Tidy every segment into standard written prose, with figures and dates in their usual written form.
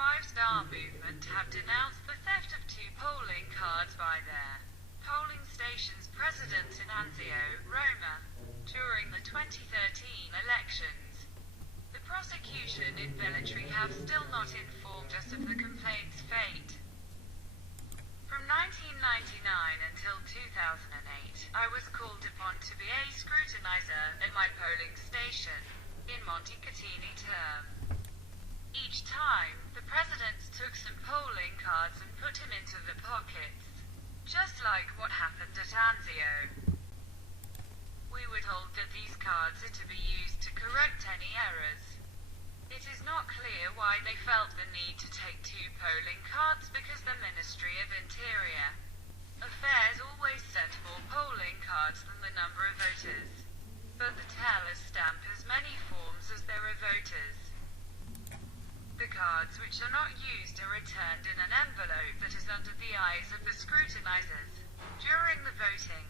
Five-Star Movement have denounced the theft of two polling cards by their polling station's president in Anzio, Roma, during the 2013 elections. The prosecution in Velletri have still not informed us of the complaint's fate. From 1999 until 2008, I was called upon to be a scrutinizer at my polling station in Montecatini term. Each time, the president took some polling cards and put them into the pockets, just like what happened at Anzio. We were told that these cards are to be used to correct any errors. It is not clear why they felt the need to take two polling cards because the Ministry of Interior Affairs always sent more polling cards than the number of voters. But the tellers stamp as many forms as there are voters. The cards which are not used are returned in an envelope that is under the eyes of the scrutinizers during the voting.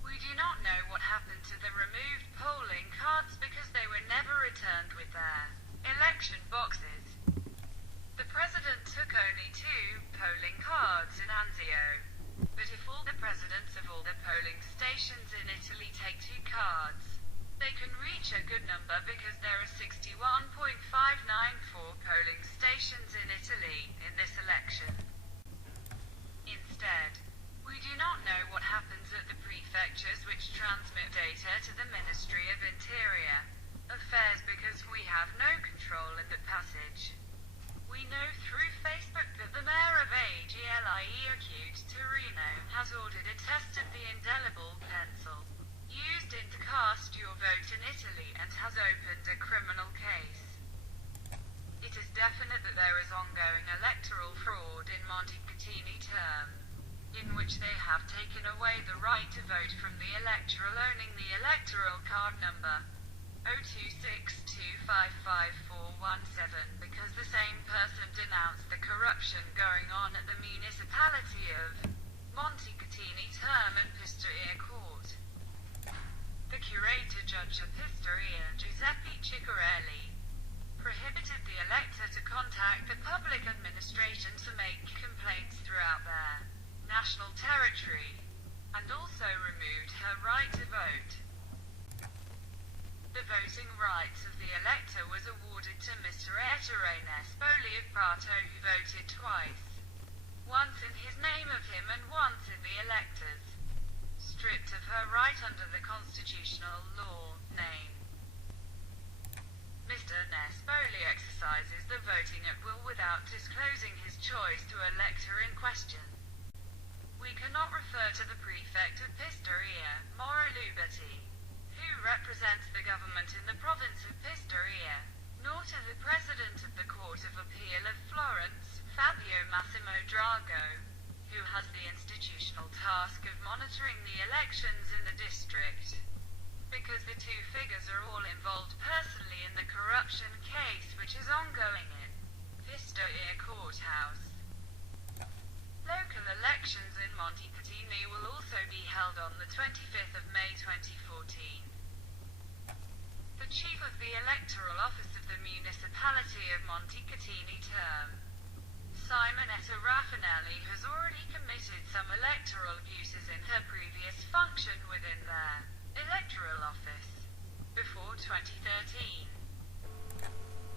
We do not know what happened to the removed polling cards because they were never returned with their election boxes. The president took only two polling cards in Anzio. But if all the presidents of all the polling stations in Italy take two cards, they can reach a good number because there are 61.594 polling stations in Italy in this election. Instead, we do not know what happens at the prefectures which transmit data to the Ministry of Interior Affairs because we have no control in the passage. We know through Facebook that the mayor of Aglieacute Torino has ordered a test of the indelible pencil used to cast your vote in Italy and has opened a criminal case. It is definite that there is ongoing electoral fraud in Montecatini term, in which they have taken away the right to vote from the electoral owning the electoral card number 026255417 because the same person denounced the corruption going on at the municipality of Montecatini term and Pistoia court. The curator judge of Pistoia, Giuseppe Ciccarelli, prohibited the elector to contact the public administration to make complaints throughout their national territory, and also removed her right to vote. The voting rights of the elector was awarded to Mr. Ettore Nespoli of Prato, who voted twice, once in his name of him and once in the elector's, stripped of her right under the constitutional law name. Mr. Nespoli exercises the voting at will without disclosing his choice to elector in question. We cannot refer to the prefect of Pistoia, Mauro Luberti, who represents the government in the province of Pistoia, nor to the president of the Court of Appeal of Florence, Fabio Massimo Drago, who has the institutional task of monitoring the elections in the district, because the two figures are all involved personally in the corruption case which is ongoing in Pistoia courthouse. Local elections in Montecatini will also be held on the 25th of May 2014. The chief of the electoral office of the municipality of Montecatini term, Simonetta Raffinelli, has already committed some electoral abuses in her previous function within their electoral office before 2013.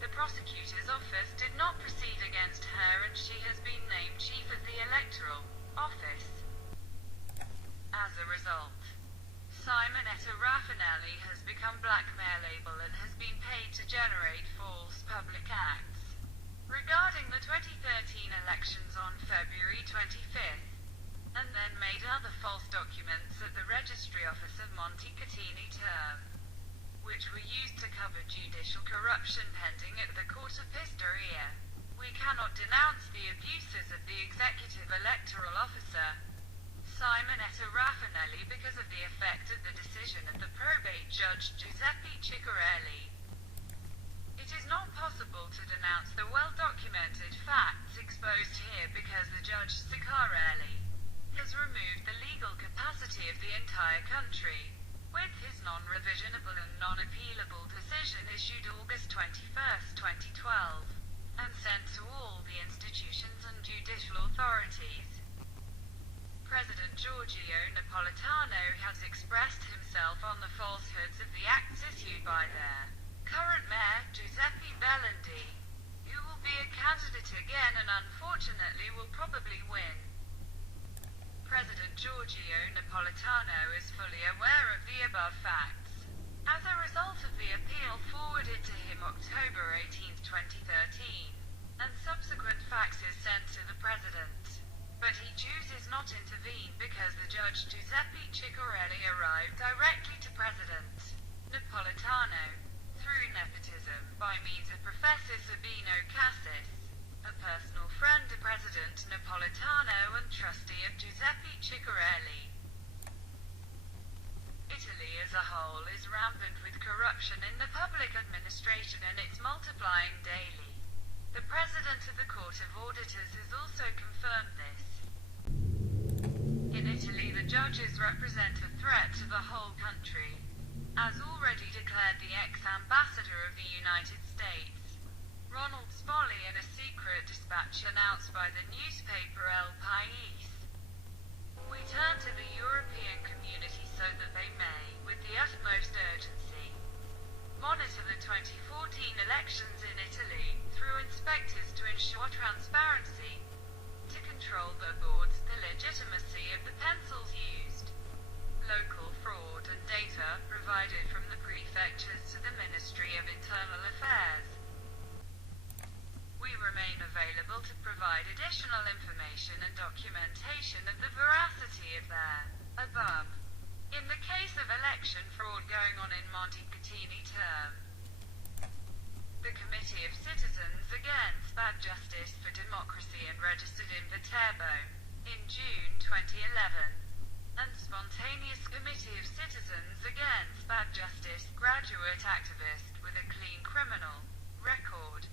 The prosecutor's office did not proceed against her and she has been named chief of the electoral office. As a result, Simonetta Raffinelli has become blackmailable and has been paid to generate false public acts regarding the 2013 elections on February 25th, and then made other false documents at the registry office of Montecatini term, which were used to cover judicial corruption pending at the court of Pistoia. We cannot denounce the abuses of the executive electoral officer, Simonetta Raffinelli, because of the effect of the decision of the probate judge Giuseppe Ciccarelli. It is not possible to denounce the well-documented facts exposed here because the judge Ciccarelli has removed the legal capacity of the entire country, with his non-revisionable and non-appealable decision issued August 21, 2012. and sent to all the institutions and judicial authorities. President Giorgio Napolitano has expressed himself on the falsehoods of the acts issued by their current mayor, Giuseppe Bellondi, who will be a candidate again and unfortunately will probably win. President Giorgio Napolitano is fully aware of the above facts. As a result of the appeal forwarded to him October 18, 2013, and subsequent faxes sent to the President. But he chooses not to intervene because the judge Giuseppe Ciccarelli arrived directly to President Napolitano through nepotism by means of Professor Sabino Cassis, a personal friend of President Napolitano and trustee of Giuseppe Ciccarelli. Italy as a whole is rampant with corruption in the public administration and it's multiplying daily. The President of the Court of Auditors has also confirmed this. In Italy, the judges represent a threat to the whole country, as already declared the ex-ambassador of the United States, Ronald Spolly, in a secret dispatch announced by the newspaper El País. We turn to the European community so that they may, with the utmost urgency, monitor the 2014 elections in Italy through inspectors to ensure transparency, to control the boards, the legitimacy of the pencils used, local fraud and data provided from the prefectures to the Ministry of Internal Affairs. We remain available to provide additional information and documentation of the veracity of their above. In the case of election fraud going on in Montecatini term, the Committee of Citizens Against Bad Justice for Democracy and registered in Viterbo in June 2011, and Spontaneous Committee of Citizens Against Bad Justice, graduate activist with a clean criminal record.